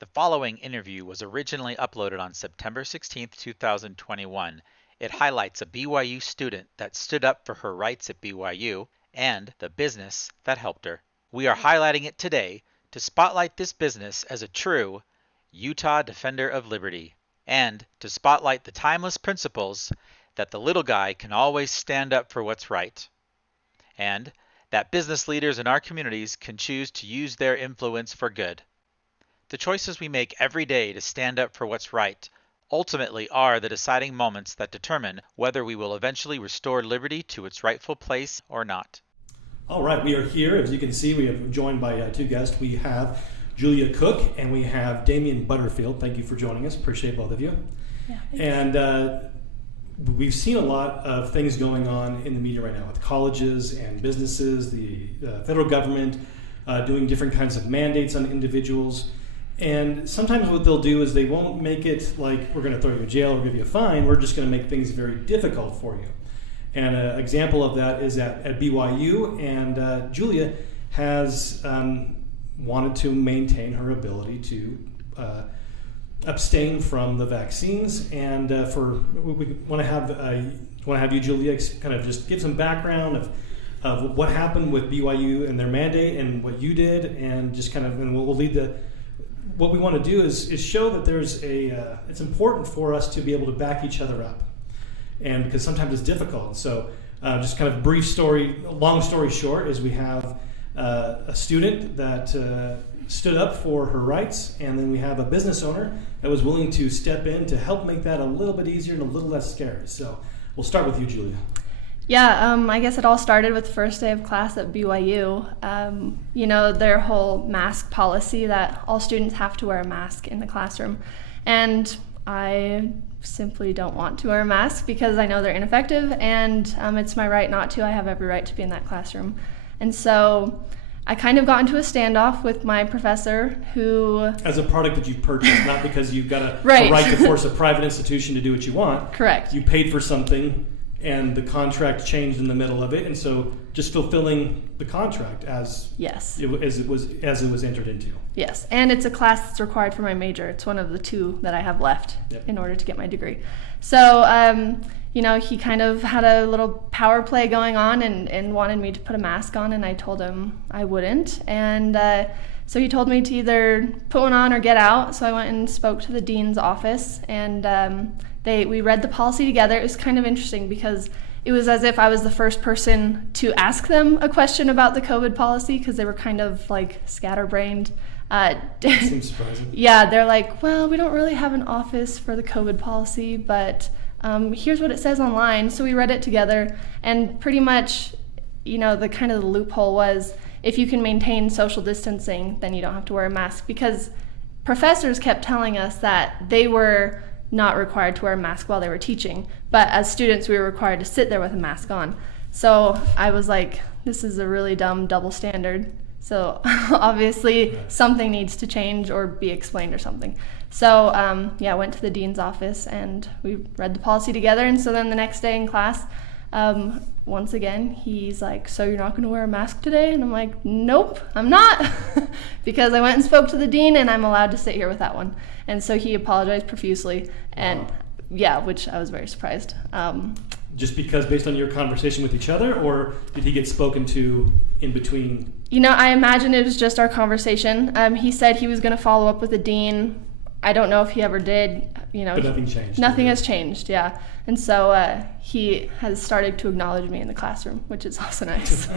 The following interview was originally uploaded on September 16, 2021. It highlights a BYU student that stood up for her rights at BYU and the business that helped her. We are highlighting it today to spotlight this business as a true Utah defender of liberty and to spotlight the timeless principles that the little guy can always stand up for what's right, and that business leaders in our communities can choose to use their influence for good. The choices we make every day to stand up for what's right ultimately are the deciding moments that determine whether we will eventually restore liberty to its rightful place or not. All right, we are here. As you can see, we have joined by two guests. We have Julia Cook and we have Damian Butterfield. Thank you for joining us. Appreciate both of you. Yeah, and we've seen a lot of things going on in the media right now with colleges and businesses, the federal government doing different kinds of mandates on individuals. And sometimes what they'll do is they won't make it like we're going to throw you in jail or give you a fine. We're just going to make things very difficult for you. And an example of that is at BYU. And Julia has wanted to maintain her ability to abstain from the vaccines. And we want to have you, Julia, kind of just give some background of what happened with BYU and their mandate and what you did, and just kind of, and we'll lead the. What we want to do is show that there's it's important for us to be able to back each other up, and because sometimes it's difficult. So just kind of brief story, long story short, is we have a student that stood up for her rights, and then we have a business owner that was willing to step in to help make that a little bit easier and a little less scary. So we'll start with you, Julia. Yeah, I guess it all started with the first day of class at BYU. Their whole mask policy that all students have to wear a mask in the classroom. And I simply don't want to wear a mask because I know they're ineffective, and it's my right not to. I have every right to be in that classroom. And so I kind of got into a standoff with my professor who... As a product that you've purchased, not because you've got a right to force a private institution to do what you want. Correct. You paid for something, and the contract changed in the middle of it, and so just fulfilling the contract as it was entered into. Yes, and it's a class that's required for my major. It's one of the two that I have left in order to get my degree. So, he kind of had a little power play going on and wanted me to put a mask on, and I told him I wouldn't. And so he told me to either put one on or get out. So I went and spoke to the dean's office, and we read the policy together. It was kind of interesting because it was as if I was the first person to ask them a question about the COVID policy, because they were kind of like scatterbrained. Seems surprising. Yeah, they're like, well, we don't really have an office for the COVID policy, but here's what it says online. So we read it together, and pretty much, the kind of the loophole was if you can maintain social distancing, then you don't have to wear a mask, because professors kept telling us that they were not required to wear a mask while they were teaching, but as students we were required to sit there with a mask on. So I was like, this is a really dumb double standard. So obviously something needs to change or be explained or something. So I went to the dean's office and we read the policy together. And so then the next day in class, once again, he's like, so you're not going to wear a mask today? And I'm like, nope, I'm not, because I went and spoke to the dean and I'm allowed to sit here with that one. And so he apologized profusely, and which I was very surprised. Just because based on your conversation with each other, or did he get spoken to in between? I imagine it was just our conversation. He said he was going to follow up with the dean. I don't know if he ever did. But nothing changed. Nothing has changed, yeah. And so he has started to acknowledge me in the classroom, which is also nice.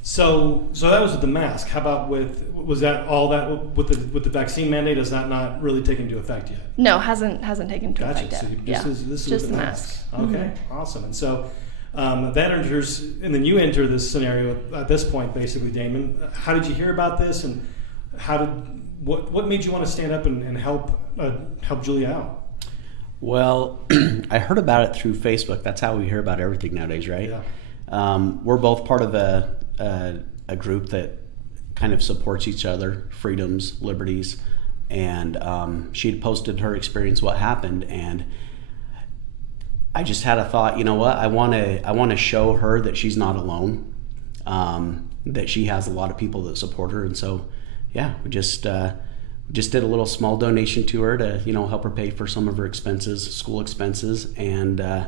So that was with the mask. How about was that all that with the vaccine mandate? Is that not really taken into effect yet? No, hasn't taken into effect yet. So this is just with the masks. Okay, Mm-hmm. Awesome. And so that enters, and then you enter this scenario at this point, basically, Damon. How did you hear about this, and what made you want to stand up and help Julia out? Well, I heard about it through Facebook. That's how we hear about everything nowadays, right? Yeah. We're both part of a group that kind of supports each other, freedoms, liberties, and she had posted her experience, what happened, and I just had a thought. You know what? I want to show her that she's not alone, that she has a lot of people that support her, and so yeah, we just did a little small donation to her to help her pay for some of her expenses, school expenses, and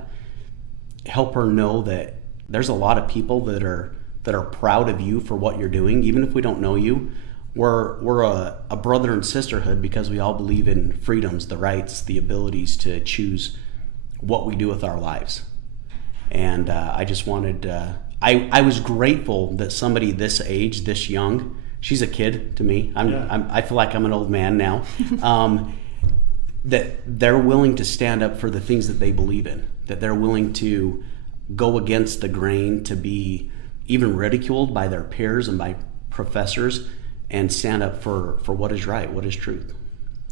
help her know that there's a lot of people that are proud of you for what you're doing, even if we don't know you. We're a brother and sisterhood because we all believe in freedoms, the rights, the abilities to choose what we do with our lives. And I just wanted, I was grateful that somebody this age, this young, she's a kid to me. I feel like I'm an old man now. That they're willing to stand up for the things that they believe in, that they're willing to go against the grain, to be even ridiculed by their peers and by professors, and stand up for what is right, what is truth.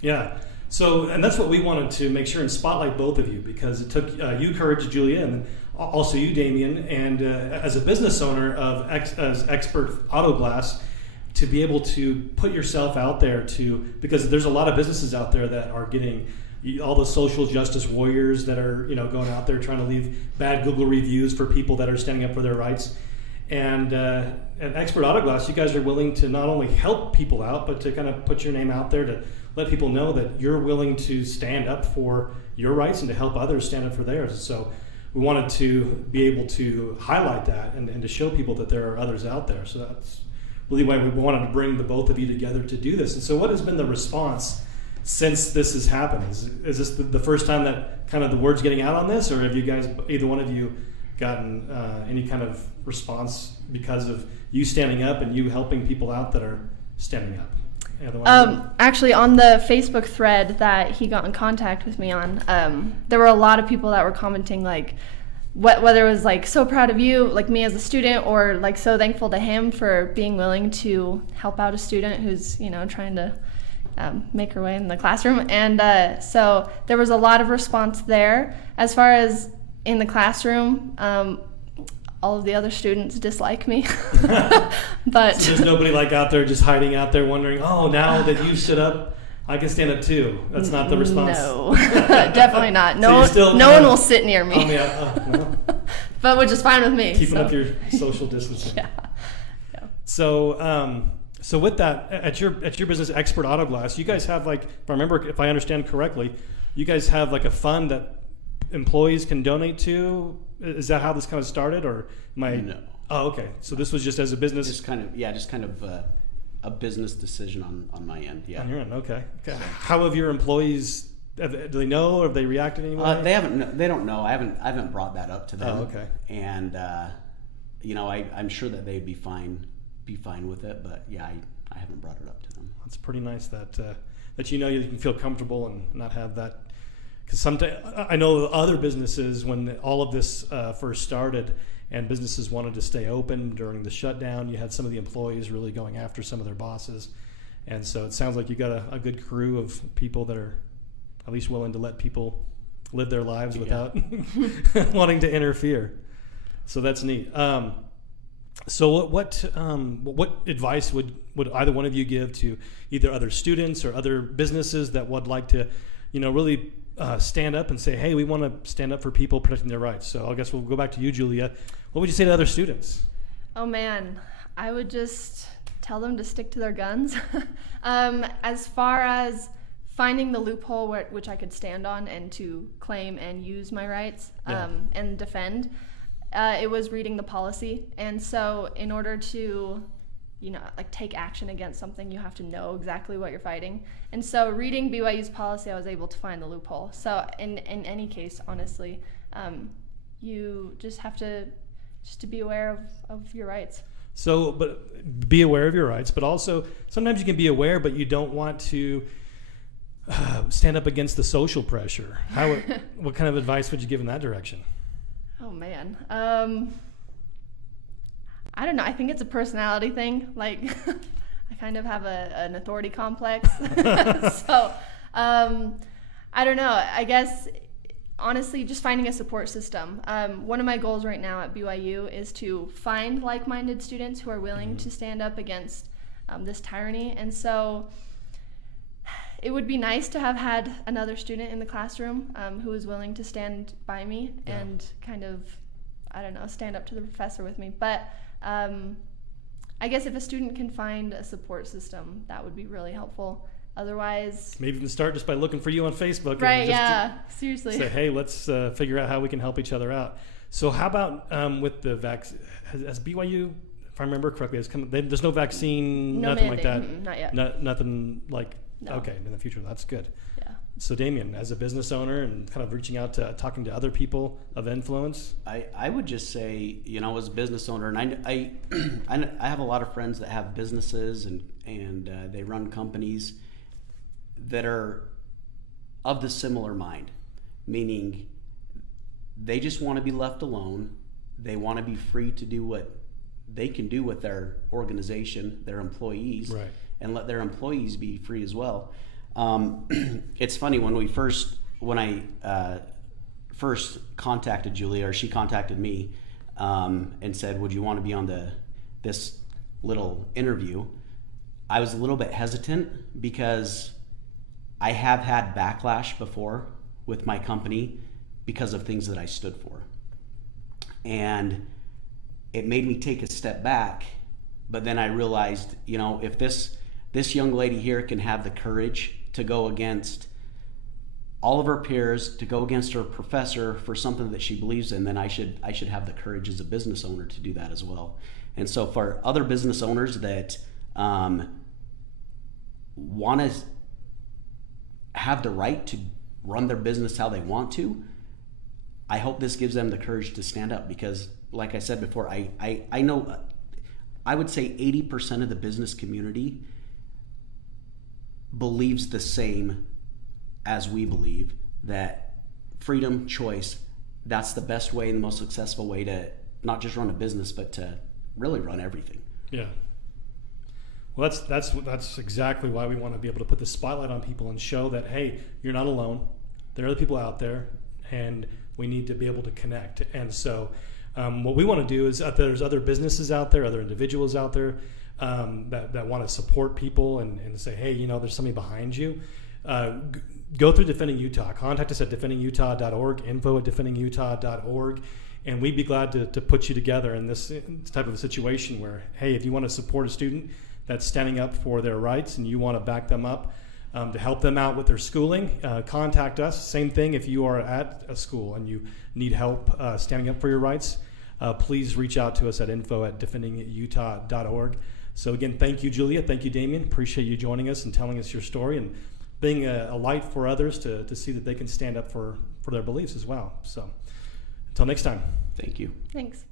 Yeah. So, and that's what we wanted to make sure and spotlight both of you, because it took you courage, Julia, and also you, Damien, and as a business owner of as Expert Auto Glass, to be able to put yourself out there because there's a lot of businesses out there that are getting all the social justice warriors that are going out there trying to leave bad Google reviews for people that are standing up for their rights. And at Expert Auto Glass, you guys are willing to not only help people out, but to kind of put your name out there to let people know that you're willing to stand up for your rights and to help others stand up for theirs. And so we wanted to be able to highlight that and to show people that there are others out there. So that's really why we wanted to bring the both of you together to do this. And so what has been the response since this has happened? Is this the first time that kind of the word's getting out on this, or have you guys, either one of you, gotten any kind of response because of you standing up and you helping people out that are standing up? Actually, on the Facebook thread that he got in contact with me on, there were a lot of people that were commenting, like, whether it was like so proud of you, like me as a student, or like so thankful to him for being willing to help out a student who's trying to make her way in the classroom. And so there was a lot of response there. As far as in the classroom, all of the other students dislike me. But so there's nobody like out there just hiding out there wondering, oh, now that you stood up, I can stand up too. That's not the response. No, definitely not. No, no one will sit near me. No. But which is fine with me. Keeping up your social distancing. Yeah. So, so with that, at your business, Expert Auto Glass, you guys have, like, if I understand correctly, you guys have like a fund that employees can donate to. Is that how this kind of started, or am I? No. Oh, okay. So this was just as a business. Just kind of a business decision on my end. Yeah. On your end, okay. So. How have your employees? Do they know, or have they reacted anyway? They haven't. They don't know. I haven't brought that up to them. Oh, okay. And I'm sure that they'd be fine with it. But yeah, I haven't brought it up to them. It's pretty nice that you can feel comfortable and not have that. Because sometimes I know other businesses, when all of this first started and businesses wanted to stay open during the shutdown, you had some of the employees really going after some of their bosses. And so it sounds like you got a good crew of people that are at least willing to let people live their lives without wanting to interfere. So that's neat. So what advice would either one of you give to either other students or other businesses that would like to, really stand up and say, hey, we want to stand up for people protecting their rights? So I guess we'll go back to you, Julia. What would you say to other students? Oh man, I would just tell them to stick to their guns. As far as finding the loophole which I could stand on and to claim and use my rights and defend, it was reading the policy. And so in order to take action against something, you have to know exactly what you're fighting. And so reading BYU's policy, I was able to find the loophole. So in any case, honestly, you just have to be aware of your rights. So, but be aware of your rights, but also sometimes you can be aware, but you don't want to stand up against the social pressure. What kind of advice would you give in that direction? Oh man. I don't know. I think it's a personality thing. Like, I kind of have an authority complex. So, I don't know. I guess, honestly, just finding a support system. One of my goals right now at BYU is to find like-minded students who are willing to stand up against this tyranny. And so it would be nice to have had another student in the classroom who was willing to stand by me and kind of, stand up to the professor with me. But I guess if a student can find a support system, that would be really helpful. Otherwise, Maybe even start just by looking for you on Facebook. right? And just Yeah, seriously. say, hey, let's figure out how we can help each other out. So how about with the vaccine? Has BYU, if I remember correctly, there's no vaccine, No nothing mandate, like that? not yet. Nothing like, No. okay, in the future, that's good. Yeah. So Damien, as a business owner and kind of reaching out to talking to other people of influence. I would just say, as a business owner, and I have a lot of friends that have businesses and they run companies that are of the similar mind, meaning they just want to be left alone. They want to be free to do what they can do with their organization, their employees, Right. and let their employees be free as well. It's funny when I first contacted Julia, or she contacted me and said, "Would you want to be on this little interview?" I was a little bit hesitant because I have had backlash before with my company because of things that I stood for, and it made me take a step back. But then I realized, if this young lady here can have the courage to go against all of her peers, to go against her professor for something that she believes in, then I should have the courage as a business owner to do that as well. And so for other business owners that want to have the right to run their business how they want to, I hope this gives them the courage to stand up, because like I said before, I know, I would say 80% of the business community believes the same as we believe, that freedom, choice, that's the best way and the most successful way to not just run a business, but to really run everything. Yeah. Well, that's exactly why we want to be able to put the spotlight on people and show that, hey, you're not alone. There are other people out there, and we need to be able to connect. And so what we want to do is, there's other businesses out there, other individuals out there that want to support people and say, hey, there's something behind you. Go through Defending Utah. Contact us at defendingutah.org, info@defendingutah.org, and we'd be glad to put you together in this type of a situation where, hey, if you want to support a student that's standing up for their rights and you want to back them up to help them out with their schooling, contact us. Same thing if you are at a school and you need help standing up for your rights, please reach out to us at info@defendingutah.org. So again, thank you, Julia. Thank you, Damien. Appreciate you joining us and telling us your story and being a light for others to see that they can stand up for their beliefs as well. So until next time. Thank you. Thanks.